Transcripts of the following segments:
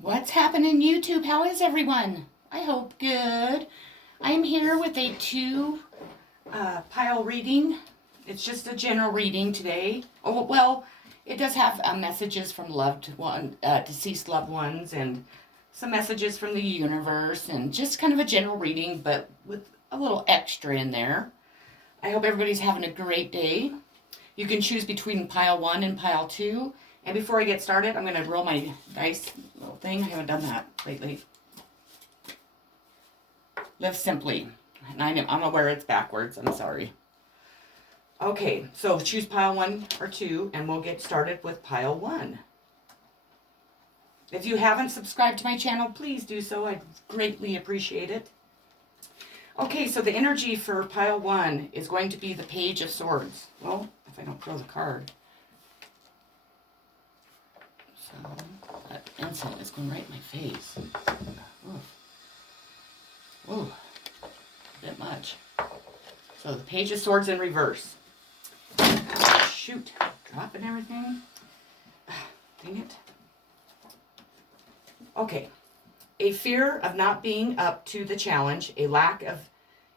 What's happening, YouTube? How is everyone? I hope good. I'm here with a two pile reading. It's just a general reading today. Oh, well, it does have messages from deceased loved ones, and some messages from the universe, and just kind of a general reading, but with a little extra in there. I hope everybody's having a great day. You can choose between pile 1 and pile 2. And before I get started, I'm going to roll my dice little thing. I haven't done that lately. Live simply. And I'm aware it's backwards. I'm sorry. Okay, so choose pile 1 or 2, and we'll get started with pile 1. If you haven't subscribed to my channel, please do so. I'd greatly appreciate it. Okay, so the energy for pile 1 is going to be the Page of Swords. Well, if I don't throw the card. So, that incense is going right in my face. Ooh, a bit much. So the Page of Swords in reverse. Shoot, dropping everything. Dang it. Okay. A fear of not being up to the challenge, a lack of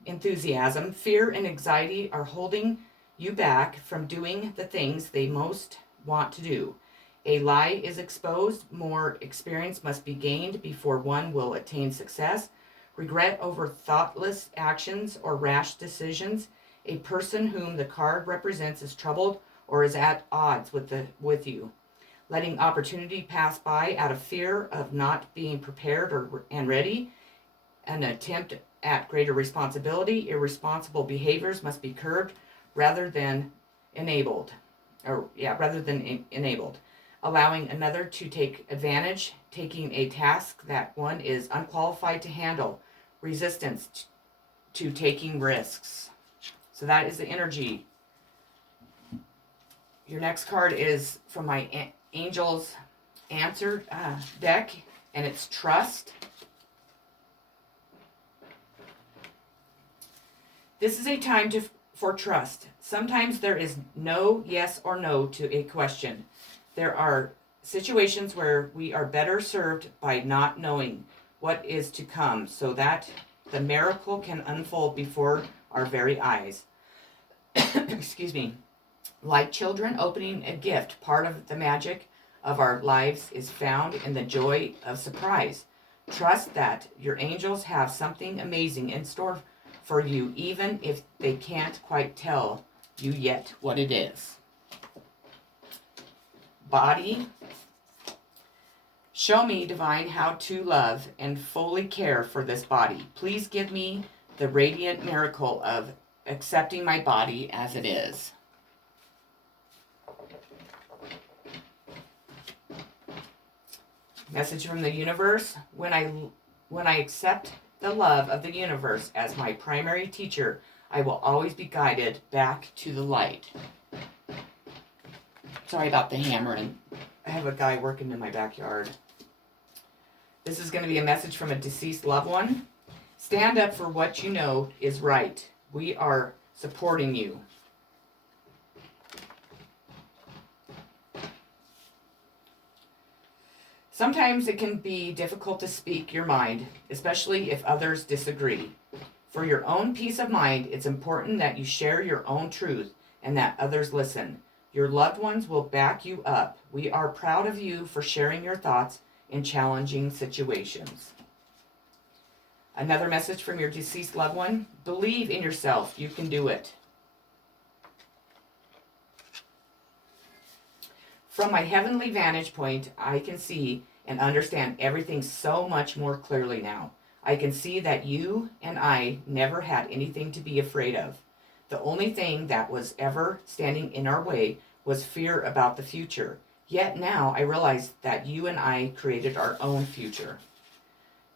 enthusiasm, fear and anxiety are holding you back from doing the things they most want to do. A lie is exposed. More experience must be gained before one will attain success. Regret over thoughtless actions or rash decisions. A person whom the card represents is troubled or is at odds with you. Letting opportunity pass by out of fear of not being prepared and ready. An attempt at greater responsibility. Irresponsible behaviors must be curbed rather than enabled. Allowing another to take advantage, taking a task that one is unqualified to handle, resistance to taking risks. So that is the energy. Your next card is from my Angels Answer deck, and it's Trust. This is a time for trust. Sometimes there is no yes or no to a question. There are situations where we are better served by not knowing what is to come so that the miracle can unfold before our very eyes. Excuse me. Like children opening a gift, part of the magic of our lives is found in the joy of surprise. Trust that your angels have something amazing in store for you, even if they can't quite tell you yet what it is. Body. Show me, divine, how to love and fully care for this body. Please give me the radiant miracle of accepting my body as it is. Message from the universe. When I accept the love of the universe as my primary teacher, I will always be guided back to the light. Sorry about the hammering. I have a guy working in my backyard. This is going to be a message from a deceased loved one. Stand up for what you know is right. We are supporting you. Sometimes it can be difficult to speak your mind, especially if others disagree. For your own peace of mind, it's important that you share your own truth and that others listen. Your loved ones will back you up. We are proud of you for sharing your thoughts in challenging situations. Another message from your deceased loved one. Believe in yourself. You can do it. From my heavenly vantage point, I can see and understand everything so much more clearly now. I can see that you and I never had anything to be afraid of. The only thing that was ever standing in our way was fear about the future. Yet now I realize that you and I created our own future.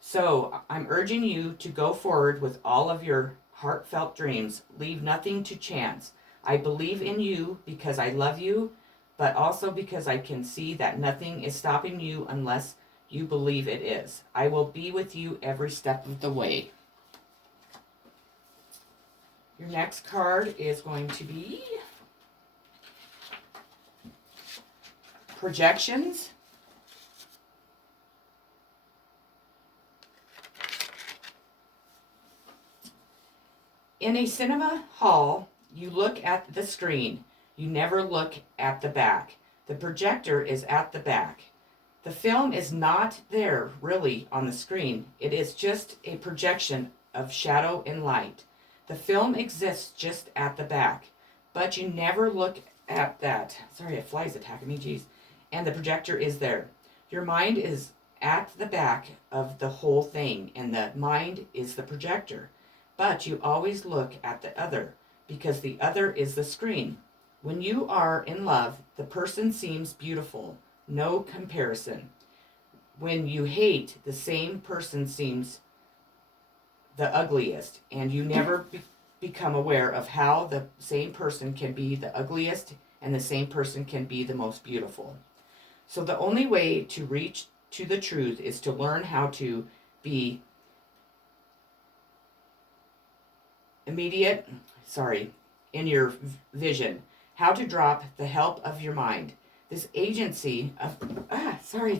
So I'm urging you to go forward with all of your heartfelt dreams. Leave nothing to chance. I believe in you because I love you, but also because I can see that nothing is stopping you unless you believe it is. I will be with you every step of the way. Your next card is going to be Projections. In a cinema hall, you look at the screen. You never look at the back. The projector is at the back. The film is not there really on the screen. It is just a projection of shadow and light. The film exists just at the back, but you never look at that. Sorry, a fly's attacking me, geez. And the projector is there. Your mind is at the back of the whole thing, and the mind is the projector. But you always look at the other, because the other is the screen. When you are in love, the person seems beautiful, no comparison. When you hate, the same person seems the ugliest, and you never become aware of how the same person can be the ugliest and the same person can be the most beautiful. So the only way to reach to the truth is to learn how to be in your vision, how to drop the help of your mind. This agency of,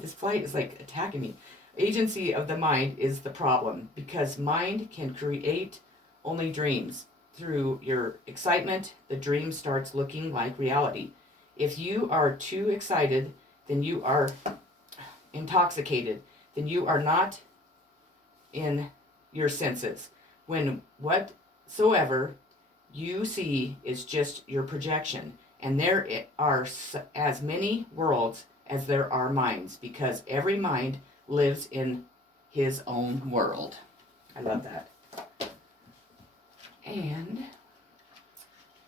this flight is like attacking me. Agency of the mind is the problem, because mind can create only dreams. Through your excitement, the dream starts looking like reality. If you are too excited, then you are intoxicated, then you are not in your senses. When whatsoever you see is just your projection, and there are as many worlds as there are minds, because every mind lives in his own world. I love that. And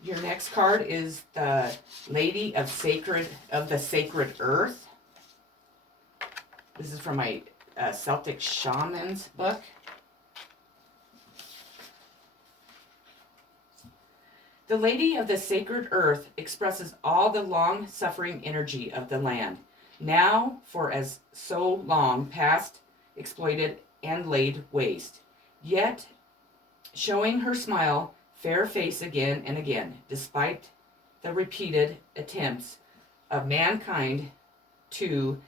your next card is the Lady of the Sacred Earth. This is from my Celtic Shamans book. The Lady of the Sacred Earth expresses all the long-suffering energy of the land, now for as so long past exploited and laid waste, yet showing her smile, fair face again and again, despite the repeated attempts of mankind to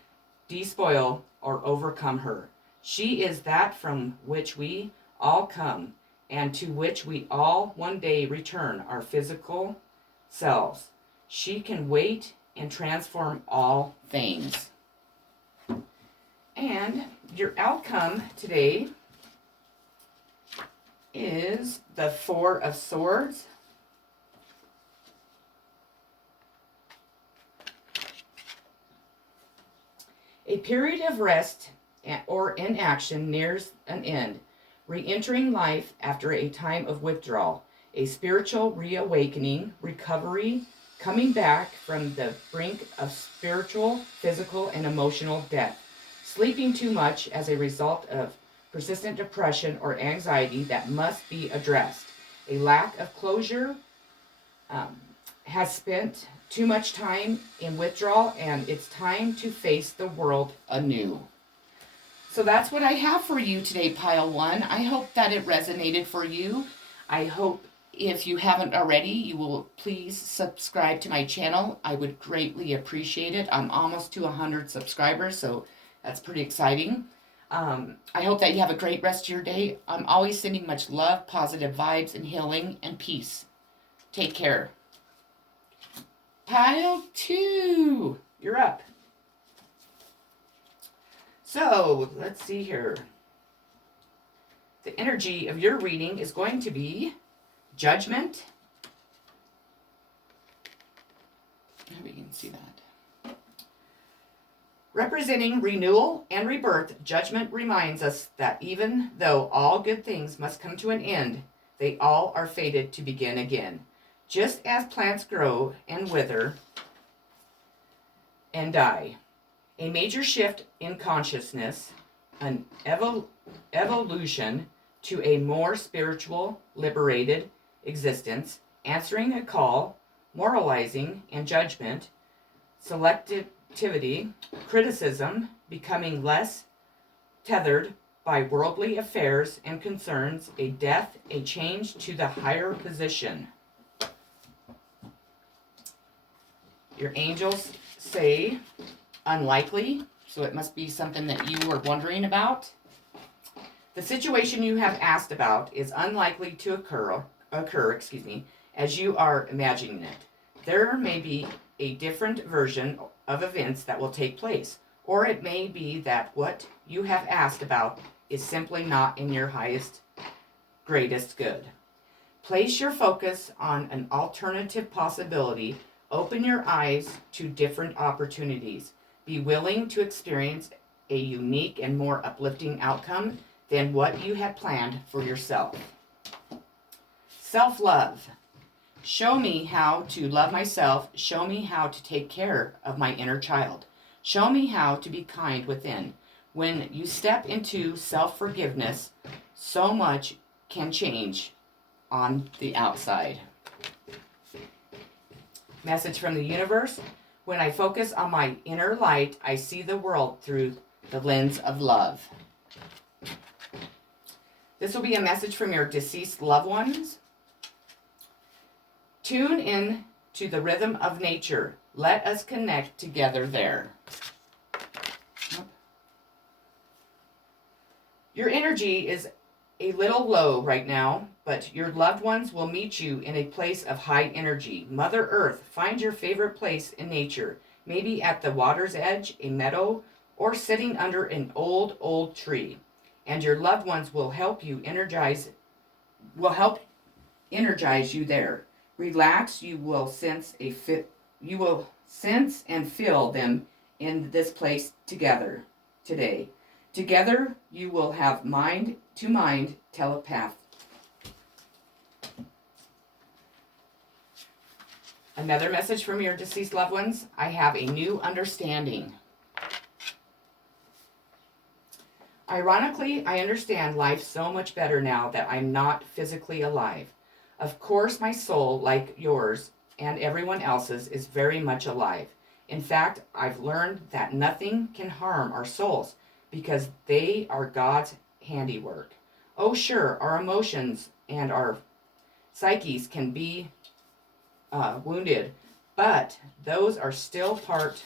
despoil or overcome her. She is that from which we all come, and to which we all one day return our physical selves. She can wait and transform all things. And your outcome today is the Four of Swords. A period of rest or inaction nears an end, re-entering life after a time of withdrawal, a spiritual reawakening, recovery, coming back from the brink of spiritual, physical, and emotional death, sleeping too much as a result of persistent depression or anxiety that must be addressed, a lack of closure, has spent too much time in withdrawal, and it's time to face the world anew. So that's what I have for you today, Pile 1. I hope that it resonated for you. I hope if you haven't already, you will please subscribe to my channel. I would greatly appreciate it. I'm almost to 100 subscribers, so that's pretty exciting. I hope that you have a great rest of your day. I'm always sending much love, positive vibes, and healing and peace. Take care. Pile 2, you're up. So, let's see here. The energy of your reading is going to be Judgment. Maybe you can see that. Representing renewal and rebirth, Judgment reminds us that even though all good things must come to an end, they all are fated to begin again. Just as plants grow and wither and die. A major shift in consciousness, an evolution to a more spiritual, liberated existence, answering a call, moralizing and judgment, selectivity, criticism, becoming less tethered by worldly affairs and concerns, a death, a change to the higher position. Your angels say unlikely, so it must be something that you were wondering about. The situation you have asked about is unlikely to occur, as you are imagining it. There may be a different version of events that will take place, or it may be that what you have asked about is simply not in your highest, greatest good. Place your focus on an alternative possibility. Open your eyes to different opportunities. Be willing to experience a unique and more uplifting outcome than what you had planned for yourself. Self-love. Show me how to love myself. Show me how to take care of my inner child. Show me how to be kind within. When you step into self-forgiveness, so much can change on the outside. Message from the universe. When I focus on my inner light, I see the world through the lens of love. This will be a message from your deceased loved ones. Tune in to the rhythm of nature. Let us connect together there. Your energy is a little low right now, but your loved ones will meet you in a place of high energy. Mother Earth, find your favorite place in nature. Maybe at the water's edge, a meadow, or sitting under an old tree. And your loved ones will help energize you there. Relax, you will sense and feel them in this place together today. Together, you will have mind-to-mind telepath. Another message from your deceased loved ones. I have a new understanding. Ironically, I understand life so much better now that I'm not physically alive. Of course, my soul, like yours and everyone else's, is very much alive. In fact, I've learned that nothing can harm our souls because they are God's handiwork. Oh, sure, our emotions and our psyches can be wounded, but those are still part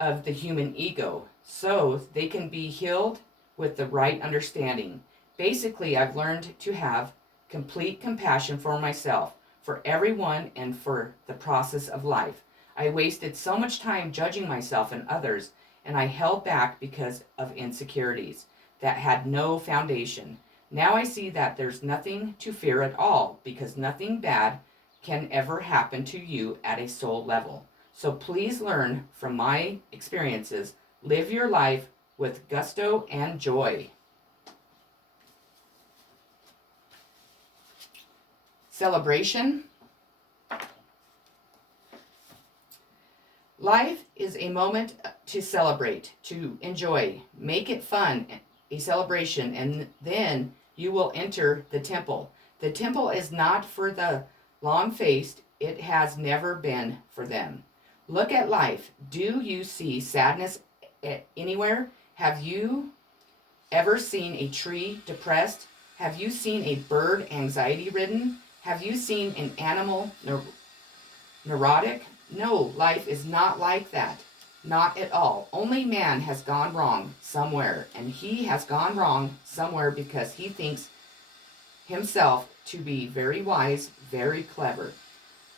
of the human ego, so they can be healed with the right understanding. Basically, I've learned to have complete compassion for myself, for everyone, and for the process of life. I wasted so much time judging myself and others, and I held back because of insecurities that had no foundation. Now I see that there's nothing to fear at all, because nothing bad can ever happen to you at a soul level. So please learn from my experiences. Live your life with gusto and joy. Celebration. Life is a moment to celebrate, to enjoy. Make it fun, a celebration, and then you will enter the temple. The temple is not for the long-faced. It has never been for them. Look at life. Do you see sadness anywhere? Have you ever seen a tree depressed? Have you seen a bird anxiety-ridden? Have you seen an animal neurotic? No, life is not like that. Not at all. Only man has gone wrong somewhere, and he has gone wrong somewhere because he thinks himself to be very wise, very clever.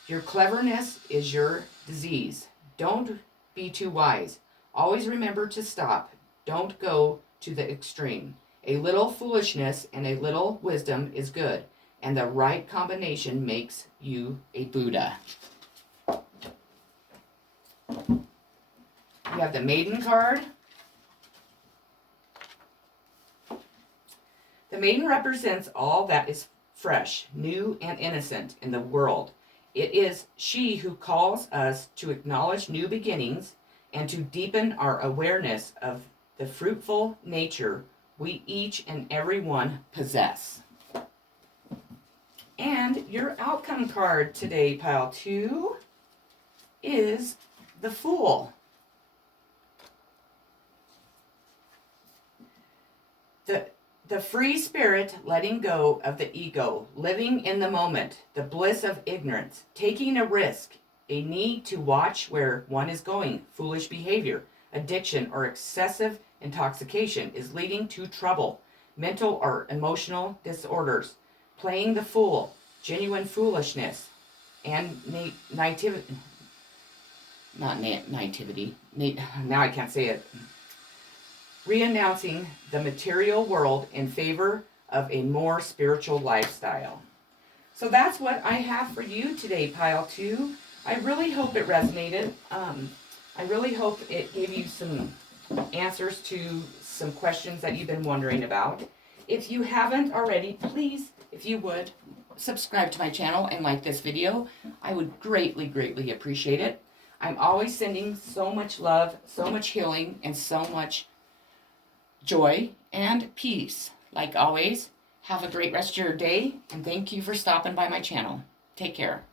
Your cleverness is your disease. Don't be too wise. Always remember to stop. Don't go to the extreme. A little foolishness and a little wisdom is good, and the right combination makes you a Buddha. You have the Maiden card. The Maiden represents all that is fresh, new, and innocent in the world. It is she who calls us to acknowledge new beginnings and to deepen our awareness of the fruitful nature we each and every one possess. And your outcome card today, pile 2, is the Fool. The free spirit letting go of the ego, living in the moment, the bliss of ignorance, taking a risk, a need to watch where one is going, foolish behavior, addiction, or excessive intoxication is leading to trouble, mental or emotional disorders. playing the fool, genuine foolishness, and nativity. Not nativity. Now I can't say it. Renouncing the material world in favor of a more spiritual lifestyle. So that's what I have for you today, Pile 2. I really hope it resonated. I really hope it gave you some answers to some questions that you've been wondering about. If you haven't already, please, if you would, subscribe to my channel and like this video. I would greatly, greatly appreciate it. I'm always sending so much love, so much healing, and so much joy and peace. Like always, have a great rest of your day, and thank you for stopping by my channel. Take care.